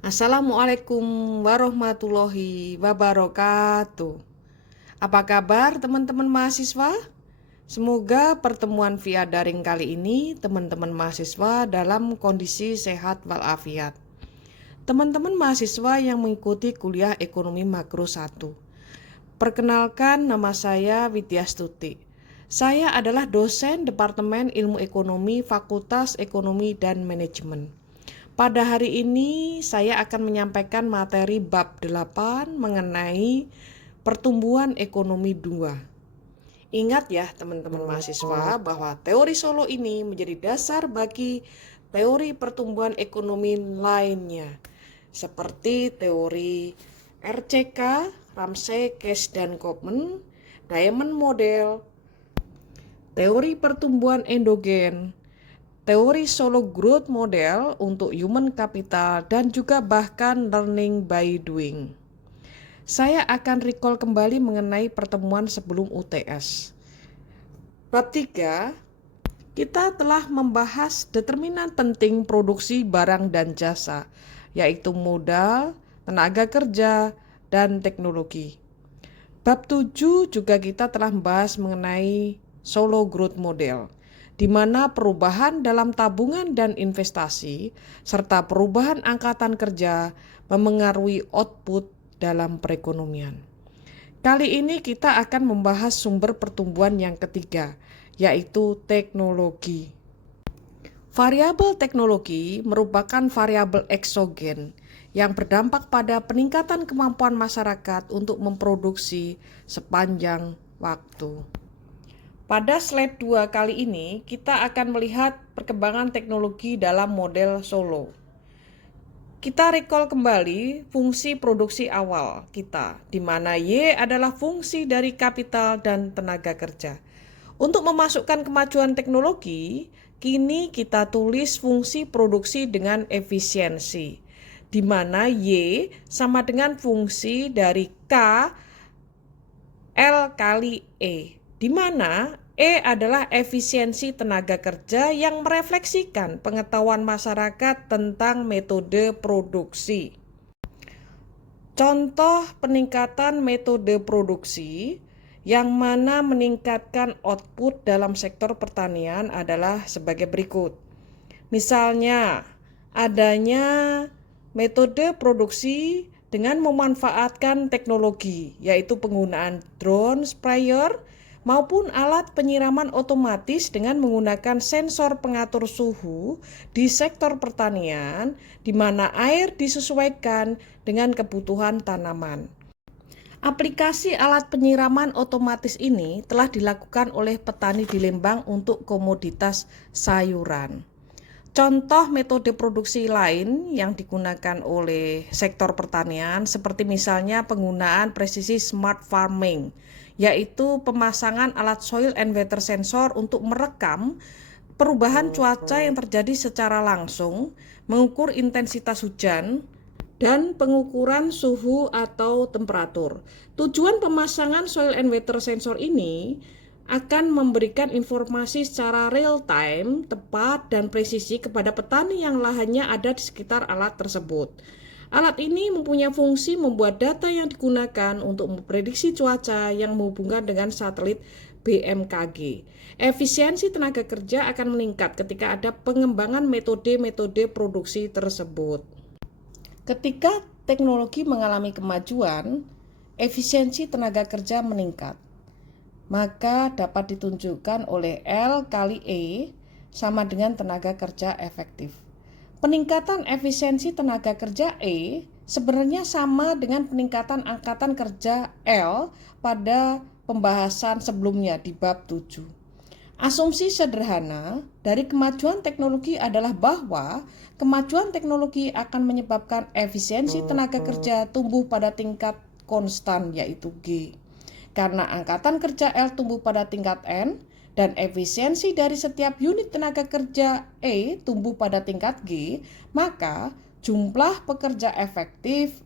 Assalamualaikum warahmatullahi wabarakatuh. Apa kabar teman-teman mahasiswa? Semoga pertemuan via daring kali ini teman-teman mahasiswa dalam kondisi sehat walafiat. Teman-teman mahasiswa yang mengikuti kuliah Ekonomi Makro 1. Perkenalkan, nama saya Widya Stuti. Saya adalah dosen Departemen Ilmu Ekonomi Fakultas Ekonomi dan Manajemen. Pada hari ini saya akan menyampaikan materi bab 8 mengenai pertumbuhan ekonomi 2. Ingat ya teman-teman mahasiswa bahwa teori Solo ini menjadi dasar bagi teori pertumbuhan ekonomi lainnya seperti teori RCK, Ramsey, Cash dan Kopman, Diamond Model, teori pertumbuhan endogen, teori Solo Growth Model untuk human capital, dan juga bahkan learning by doing. Saya akan recall kembali mengenai pertemuan sebelum UTS. Bab 3, kita telah membahas determinan penting produksi barang dan jasa, yaitu modal, tenaga kerja, dan teknologi. Bab 7 juga kita telah membahas mengenai Solo Growth Model, di mana perubahan dalam tabungan dan investasi, serta perubahan angkatan kerja memengaruhi output dalam perekonomian. Kali ini kita akan membahas sumber pertumbuhan yang ketiga, yaitu teknologi. Variabel teknologi merupakan variabel eksogen yang berdampak pada peningkatan kemampuan masyarakat untuk memproduksi sepanjang waktu. Pada slide 2 kali ini, kita akan melihat perkembangan teknologi dalam model Solo. Kita recall kembali fungsi produksi awal kita, di mana Y adalah fungsi dari kapital dan tenaga kerja. Untuk memasukkan kemajuan teknologi, kini kita tulis fungsi produksi dengan efisiensi, di mana Y sama dengan fungsi dari K L kali E, di mana E adalah efisiensi tenaga kerja yang merefleksikan pengetahuan masyarakat tentang metode produksi. Contoh peningkatan metode produksi yang mana meningkatkan output dalam sektor pertanian adalah sebagai berikut. Misalnya, adanya metode produksi dengan memanfaatkan teknologi, yaitu penggunaan drone sprayer maupun alat penyiraman otomatis dengan menggunakan sensor pengatur suhu di sektor pertanian, di mana air disesuaikan dengan kebutuhan tanaman. Aplikasi alat penyiraman otomatis ini telah dilakukan oleh petani di Lembang untuk komoditas sayuran. Contoh metode produksi lain yang digunakan oleh sektor pertanian seperti misalnya penggunaan presisi smart farming, yaitu pemasangan alat soil and weather sensor untuk merekam perubahan cuaca yang terjadi secara langsung, mengukur intensitas hujan, dan pengukuran suhu atau temperatur. Tujuan pemasangan soil and weather sensor ini akan memberikan informasi secara real time, tepat, dan presisi kepada petani yang lahannya ada di sekitar alat tersebut. Alat ini mempunyai fungsi membuat data yang digunakan untuk memprediksi cuaca yang menghubungkan dengan satelit BMKG. Efisiensi tenaga kerja akan meningkat ketika ada pengembangan metode-metode produksi tersebut. Ketika teknologi mengalami kemajuan, efisiensi tenaga kerja meningkat, maka dapat ditunjukkan oleh L kali E sama dengan tenaga kerja efektif. Peningkatan efisiensi tenaga kerja E sebenarnya sama dengan peningkatan angkatan kerja L pada pembahasan sebelumnya di bab 7. Asumsi sederhana dari kemajuan teknologi adalah bahwa kemajuan teknologi akan menyebabkan efisiensi tenaga kerja tumbuh pada tingkat konstan, yaitu G. Karena angkatan kerja L tumbuh pada tingkat N dan efisiensi dari setiap unit tenaga kerja E tumbuh pada tingkat G, maka jumlah pekerja efektif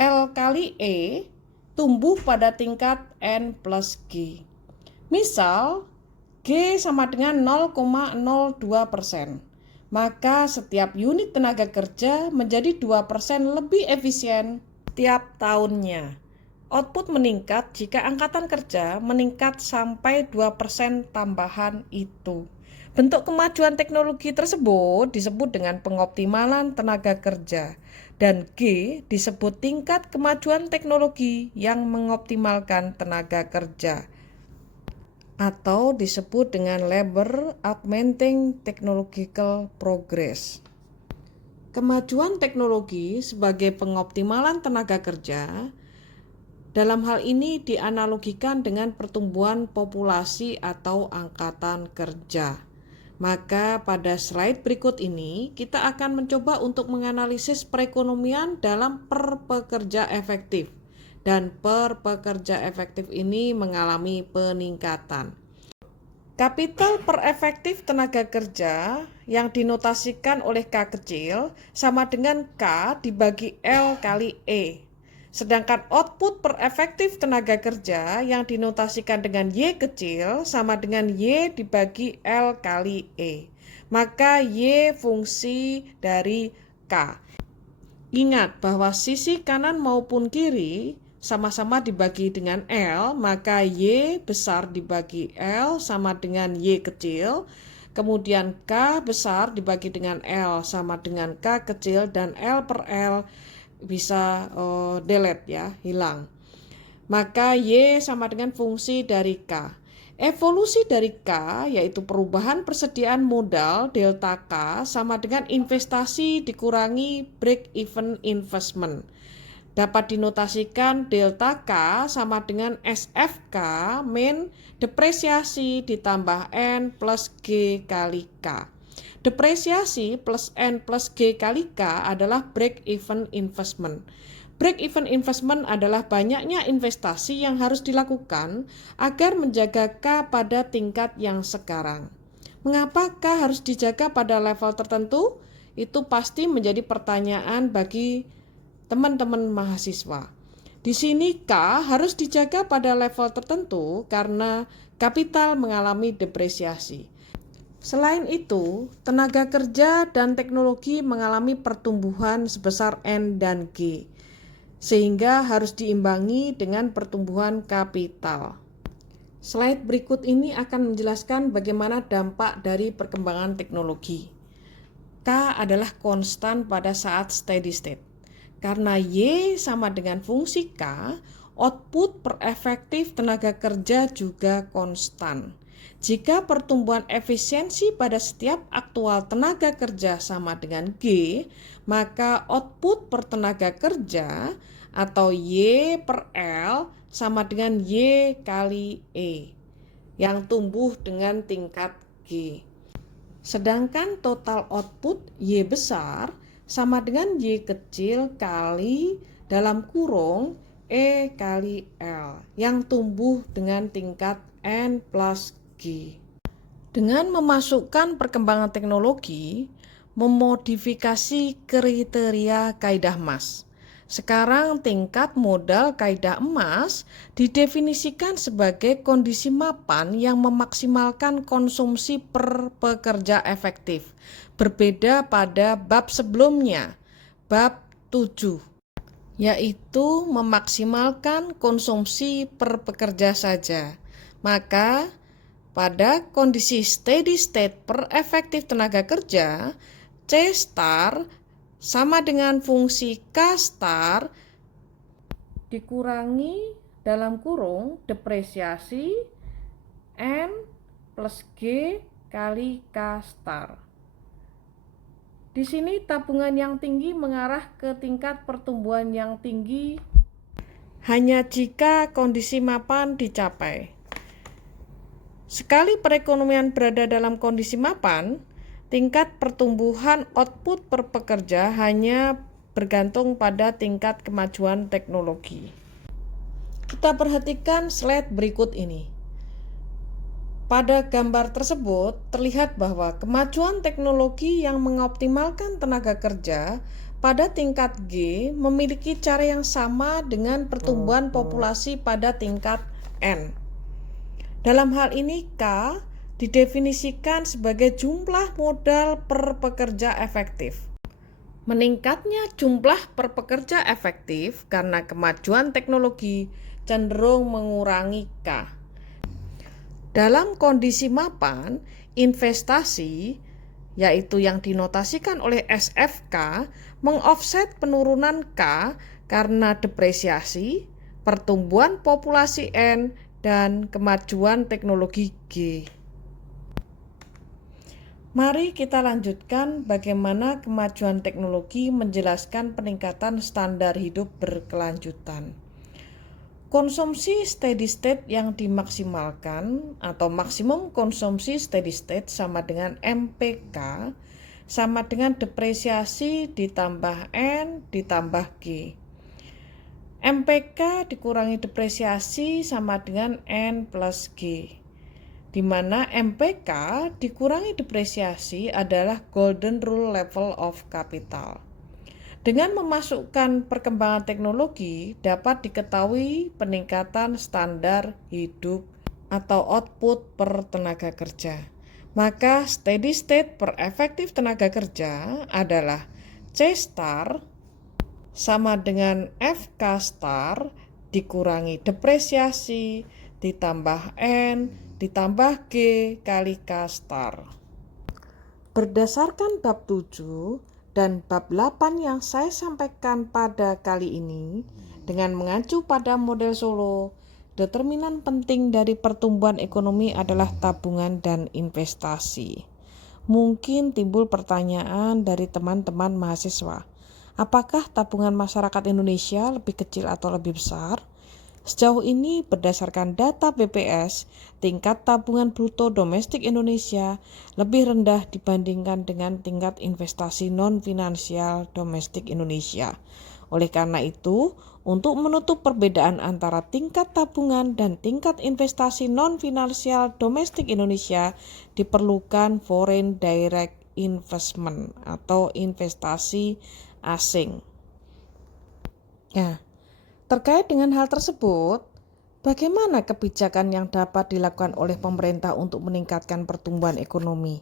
L kali E tumbuh pada tingkat N plus G. Misal, G sama dengan 0,02%. maka setiap unit tenaga kerja menjadi 2% lebih efisien tiap tahunnya. Output meningkat jika angkatan kerja meningkat sampai 2% tambahan itu. Bentuk kemajuan teknologi tersebut disebut dengan pengoptimalan tenaga kerja, dan G disebut tingkat kemajuan teknologi yang mengoptimalkan tenaga kerja, atau disebut dengan labor augmenting technological progress. Kemajuan teknologi sebagai pengoptimalan tenaga kerja dalam hal ini dianalogikan dengan pertumbuhan populasi atau angkatan kerja. Maka pada slide berikut ini kita akan mencoba untuk menganalisis perekonomian dalam per pekerja efektif. Dan per pekerja efektif ini mengalami peningkatan. Kapital per efektif tenaga kerja yang dinotasikan oleh K kecil sama dengan K dibagi L kali E. Sedangkan output per efektif tenaga kerja yang dinotasikan dengan Y kecil sama dengan Y dibagi L kali E. Maka Y fungsi dari K. Ingat bahwa sisi kanan maupun kiri sama-sama dibagi dengan L, maka Y besar dibagi L sama dengan Y kecil. Kemudian K besar dibagi dengan L sama dengan K kecil, dan L per L bisa delete ya, hilang. Maka Y sama dengan fungsi dari K. Evolusi dari K yaitu perubahan persediaan modal delta K sama dengan investasi dikurangi break even investment. Dapat dinotasikan delta K sama dengan SFK min depresiasi ditambah N plus G kali K. Depresiasi plus N plus G kali K adalah break-even investment. Break-even investment adalah banyaknya investasi yang harus dilakukan agar menjaga K pada tingkat yang sekarang. Mengapa K harus dijaga pada level tertentu? Itu pasti menjadi pertanyaan bagi teman-teman mahasiswa. Di sini K harus dijaga pada level tertentu karena kapital mengalami depresiasi. Selain itu, tenaga kerja dan teknologi mengalami pertumbuhan sebesar N dan G, sehingga harus diimbangi dengan pertumbuhan kapital. Slide berikut ini akan menjelaskan bagaimana dampak dari perkembangan teknologi. K adalah konstan pada saat steady state. Karena Y sama dengan fungsi K, output per efektif tenaga kerja juga konstan. Jika pertumbuhan efisiensi pada setiap aktual tenaga kerja sama dengan G, maka output per tenaga kerja atau Y per L sama dengan Y kali E yang tumbuh dengan tingkat G. Sedangkan total output Y besar sama dengan Y kecil kali dalam kurung E kali L yang tumbuh dengan tingkat N plus G. Dengan memasukkan perkembangan teknologi, memodifikasi kriteria kaidah Mas. Sekarang tingkat modal kaidah emas didefinisikan sebagai kondisi mapan yang memaksimalkan konsumsi per pekerja efektif. Berbeda pada bab sebelumnya, bab 7, yaitu memaksimalkan konsumsi per pekerja saja. Maka pada kondisi steady state per efektif tenaga kerja, C star sama dengan fungsi K star dikurangi dalam kurung depresiasi N plus G kali K star. Di sini tabungan yang tinggi mengarah ke tingkat pertumbuhan yang tinggi hanya jika kondisi mapan dicapai. Sekali perekonomian berada dalam kondisi mapan, tingkat pertumbuhan output per pekerja hanya bergantung pada tingkat kemajuan teknologi. Kita perhatikan slide berikut ini. Pada gambar tersebut terlihat bahwa kemajuan teknologi yang mengoptimalkan tenaga kerja pada tingkat G memiliki cara yang sama dengan pertumbuhan populasi pada tingkat N. Dalam hal ini K didefinisikan sebagai jumlah modal per pekerja efektif. Meningkatnya jumlah per pekerja efektif karena kemajuan teknologi cenderung mengurangi K. Dalam kondisi mapan, investasi, yaitu yang dinotasikan oleh SFK, mengoffset penurunan K karena depresiasi, pertumbuhan populasi N, dan kemajuan teknologi G. Mari kita lanjutkan bagaimana kemajuan teknologi menjelaskan peningkatan standar hidup berkelanjutan. Konsumsi steady state yang dimaksimalkan atau maksimum konsumsi steady state sama dengan MPK sama dengan depresiasi ditambah N ditambah G. MPK dikurangi depresiasi sama dengan N plus G, di mana MPK dikurangi depresiasi adalah golden rule level of capital. Dengan memasukkan perkembangan teknologi, dapat diketahui peningkatan standar hidup atau output per tenaga kerja. Maka steady state per efektif tenaga kerja adalah C star sama dengan FK star dikurangi depresiasi ditambah N ditambah G kali K star. Berdasarkan bab 7 dan bab 8 yang saya sampaikan pada kali ini, dengan mengacu pada model Solo, determinan penting dari pertumbuhan ekonomi adalah tabungan dan investasi. Mungkin timbul pertanyaan dari teman-teman mahasiswa, apakah tabungan masyarakat Indonesia lebih kecil atau lebih besar? Sejauh ini berdasarkan data BPS, tingkat tabungan bruto domestik Indonesia lebih rendah dibandingkan dengan tingkat investasi non-finansial domestik Indonesia. Oleh karena itu, untuk menutup perbedaan antara tingkat tabungan dan tingkat investasi non-finansial domestik Indonesia, diperlukan foreign direct investment atau investasi asing. Terkait dengan hal tersebut, bagaimana kebijakan yang dapat dilakukan oleh pemerintah untuk meningkatkan pertumbuhan ekonomi?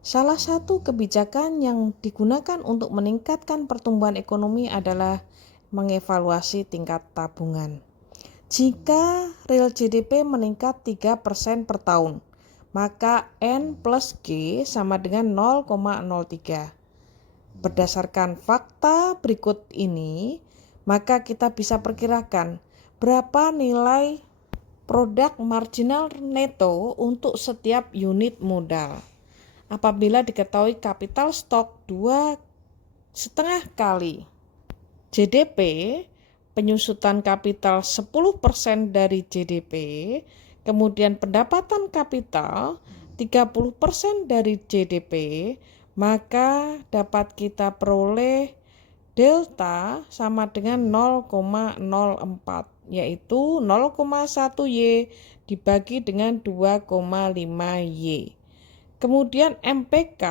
Salah satu kebijakan yang digunakan untuk meningkatkan pertumbuhan ekonomi adalah mengevaluasi tingkat tabungan. Jika real GDP meningkat 3% per tahun, maka N plus G sama dengan 0,03. Berdasarkan fakta berikut ini, maka kita bisa perkirakan berapa nilai produk marginal neto untuk setiap unit modal. Apabila diketahui kapital stok 2,5 kali GDP, penyusutan kapital 10% dari GDP, kemudian pendapatan kapital 30% dari GDP, maka dapat kita peroleh delta sama dengan 0,04, yaitu 0,1 Y dibagi dengan 2,5 Y. Kemudian MPK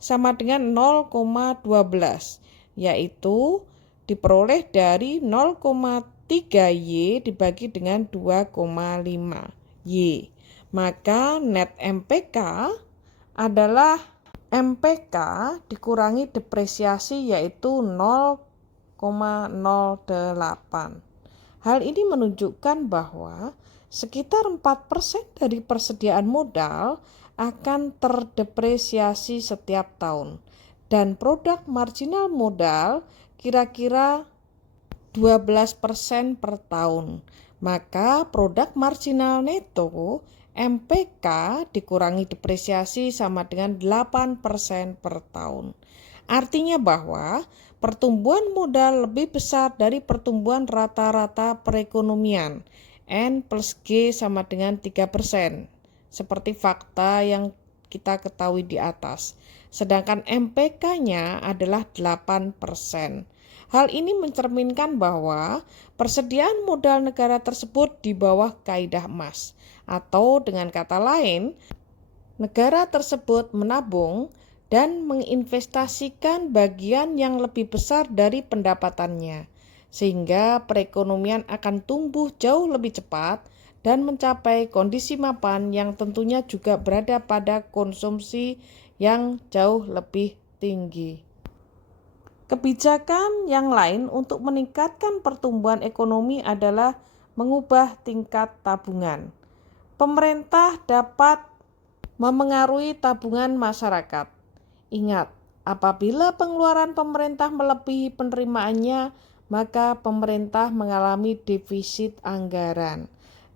sama dengan 0,12, yaitu diperoleh dari 0,3 Y dibagi dengan 2,5 Y. Maka net MPK adalah MPK dikurangi depresiasi yaitu 0,08. Hal ini menunjukkan bahwa sekitar 4% dari persediaan modal akan terdepresiasi setiap tahun dan produk marginal modal kira-kira 12% per tahun. Maka produk marginal neto MPK dikurangi depresiasi sama dengan 8% per tahun. Artinya bahwa pertumbuhan modal lebih besar dari pertumbuhan rata-rata perekonomian. N plus G sama dengan 3%, seperti fakta yang kita ketahui di atas. Sedangkan MPK-nya adalah 8%. Hal ini mencerminkan bahwa persediaan modal negara tersebut di bawah kaidah emas. Atau dengan kata lain, negara tersebut menabung dan menginvestasikan bagian yang lebih besar dari pendapatannya, sehingga perekonomian akan tumbuh jauh lebih cepat dan mencapai kondisi mapan yang tentunya juga berada pada konsumsi yang jauh lebih tinggi. Kebijakan yang lain untuk meningkatkan pertumbuhan ekonomi adalah mengubah tingkat tabungan. Pemerintah dapat memengaruhi tabungan masyarakat. Ingat, apabila pengeluaran pemerintah melebihi penerimaannya, maka pemerintah mengalami defisit anggaran.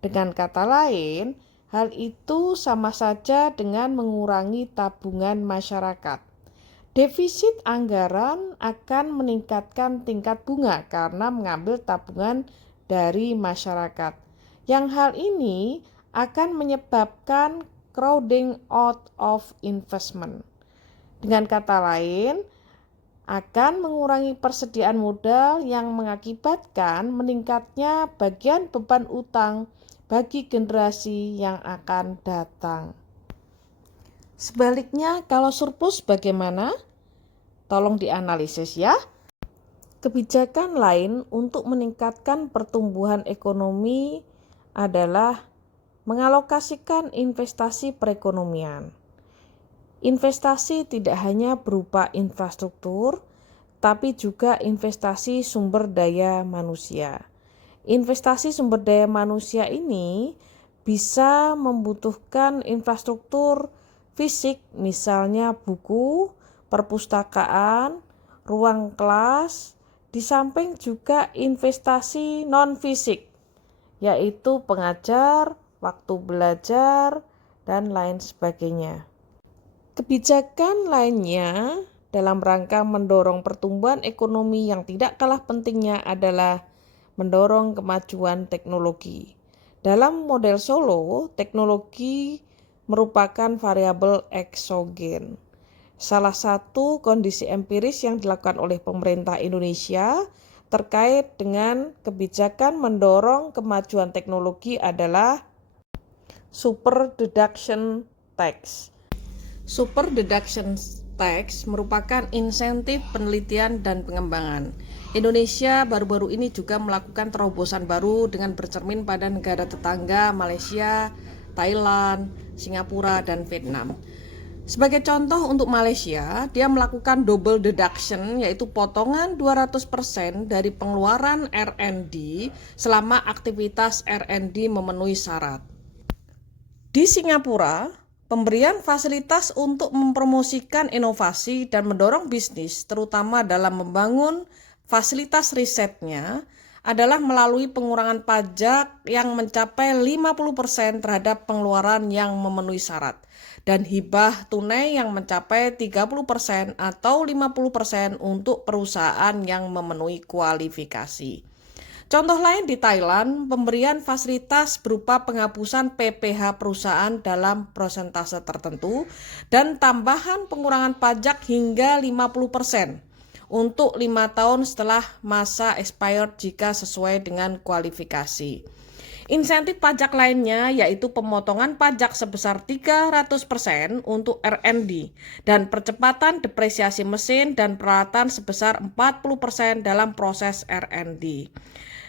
Dengan kata lain, hal itu sama saja dengan mengurangi tabungan masyarakat. Defisit anggaran akan meningkatkan tingkat bunga karena mengambil tabungan dari masyarakat. Yang hal ini akan menyebabkan crowding out of investment. Dengan kata lain, akan mengurangi persediaan modal yang mengakibatkan meningkatnya bagian beban utang bagi generasi yang akan datang. Sebaliknya, kalau surplus bagaimana? Tolong dianalisis ya. Kebijakan lain untuk meningkatkan pertumbuhan ekonomi adalah mengalokasikan investasi perekonomian. Investasi tidak hanya berupa infrastruktur, tapi juga investasi sumber daya manusia. Investasi sumber daya manusia ini bisa membutuhkan infrastruktur fisik, misalnya buku, perpustakaan, ruang kelas, di samping juga investasi non-fisik, yaitu pengajar, waktu belajar, dan lain sebagainya. Kebijakan lainnya dalam rangka mendorong pertumbuhan ekonomi yang tidak kalah pentingnya adalah mendorong kemajuan teknologi. Dalam model Solo, teknologi merupakan variabel eksogen. Salah satu kondisi empiris yang dilakukan oleh pemerintah Indonesia terkait dengan kebijakan mendorong kemajuan teknologi adalah Super Deduction Tax. Super Deduction Tax merupakan insentif penelitian dan pengembangan. Indonesia baru-baru ini juga melakukan terobosan baru dengan bercermin pada negara tetangga Malaysia, Thailand, Singapura, dan Vietnam. Sebagai contoh untuk Malaysia, dia melakukan double deduction, yaitu potongan 200% dari pengeluaran R&D selama aktivitas R&D memenuhi syarat. Di Singapura, pemberian fasilitas untuk mempromosikan inovasi dan mendorong bisnis, terutama dalam membangun fasilitas risetnya, adalah melalui pengurangan pajak yang mencapai 50% terhadap pengeluaran yang memenuhi syarat dan hibah tunai yang mencapai 30% atau 50% untuk perusahaan yang memenuhi kualifikasi. Contoh lain di Thailand, pemberian fasilitas berupa penghapusan PPh perusahaan dalam persentase tertentu dan tambahan pengurangan pajak hingga 50% untuk 5 tahun setelah masa expired jika sesuai dengan kualifikasi. Insentif pajak lainnya yaitu pemotongan pajak sebesar 300% untuk R&D dan percepatan depresiasi mesin dan peralatan sebesar 40% dalam proses R&D.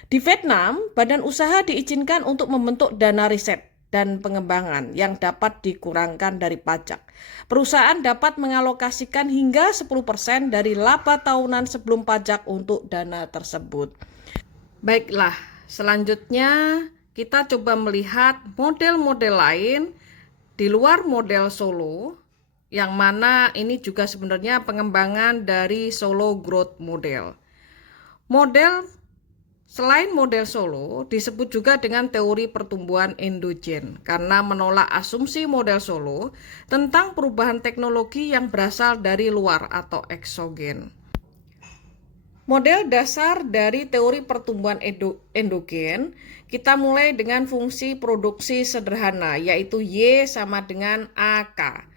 Di Vietnam, badan usaha diizinkan untuk membentuk dana riset dan pengembangan yang dapat dikurangkan dari pajak. Perusahaan dapat mengalokasikan hingga 10% dari laba tahunan sebelum pajak untuk dana tersebut. Baiklah, selanjutnya kita coba melihat model-model lain di luar model Solo, yang mana ini juga sebenarnya pengembangan dari Solo Growth Model. Selain model Solo, disebut juga dengan teori pertumbuhan endogen karena menolak asumsi model Solo tentang perubahan teknologi yang berasal dari luar atau eksogen. Model dasar dari teori pertumbuhan endogen, kita mulai dengan fungsi produksi sederhana, yaitu Y sama dengan AK.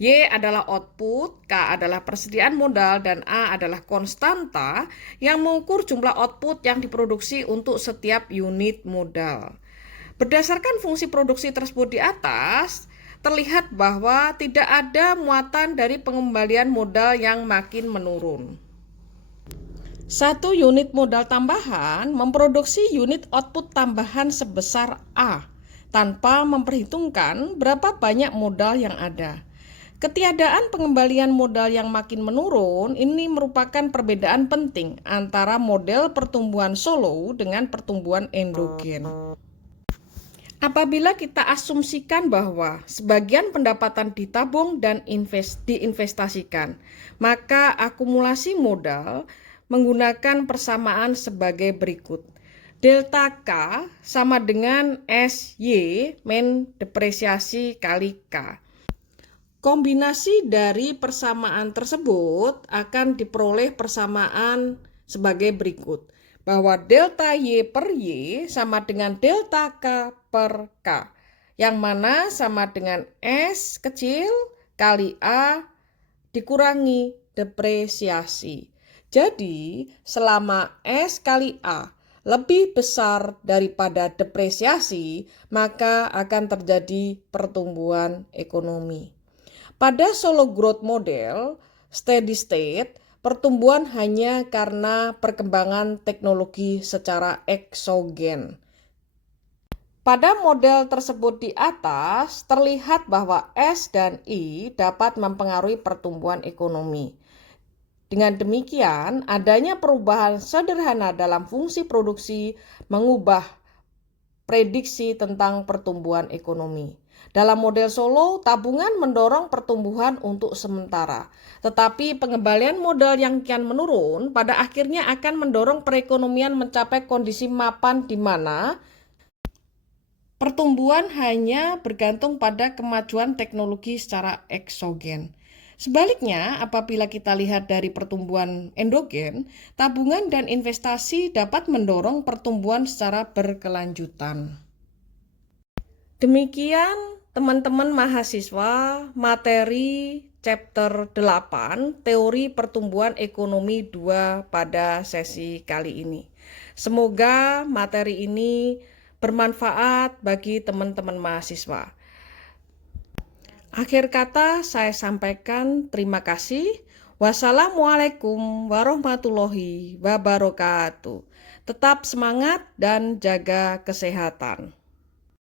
Y adalah output, K adalah persediaan modal, dan A adalah konstanta yang mengukur jumlah output yang diproduksi untuk setiap unit modal. Berdasarkan fungsi produksi tersebut di atas, terlihat bahwa tidak ada muatan dari pengembalian modal yang makin menurun. Satu unit modal tambahan memproduksi unit output tambahan sebesar A. tanpa memperhitungkan berapa banyak modal yang ada. Ketiadaan pengembalian modal yang makin menurun ini merupakan perbedaan penting antara model pertumbuhan solo dengan pertumbuhan endogen. Apabila kita asumsikan bahwa sebagian pendapatan ditabung dan diinvestasikan, maka akumulasi modal menggunakan persamaan sebagai berikut. Delta K sama dengan SY min depresiasi kali K. Kombinasi dari persamaan tersebut akan diperoleh persamaan sebagai berikut. Bahwa delta Y per Y sama dengan delta K per K. Yang mana sama dengan S kecil kali A dikurangi depresiasi. Jadi selama S kali A lebih besar daripada depresiasi, maka akan terjadi pertumbuhan ekonomi. Pada solo growth model, steady state, pertumbuhan hanya karena perkembangan teknologi secara eksogen. Pada model tersebut di atas, terlihat bahwa S dan I dapat mempengaruhi pertumbuhan ekonomi. Dengan demikian, adanya perubahan sederhana dalam fungsi produksi mengubah prediksi tentang pertumbuhan ekonomi. Dalam model solo, tabungan mendorong pertumbuhan untuk sementara. Tetapi pengembalian modal yang kian menurun pada akhirnya akan mendorong perekonomian mencapai kondisi mapan di mana pertumbuhan hanya bergantung pada kemajuan teknologi secara eksogen. Sebaliknya, apabila kita lihat dari pertumbuhan endogen, tabungan dan investasi dapat mendorong pertumbuhan secara berkelanjutan. Demikian teman-teman mahasiswa materi chapter 8 teori pertumbuhan ekonomi 2 pada sesi kali ini. Semoga materi ini bermanfaat bagi teman-teman mahasiswa. Akhir kata saya sampaikan terima kasih. Wassalamualaikum warahmatullahi wabarakatuh. Tetap semangat dan jaga kesehatan.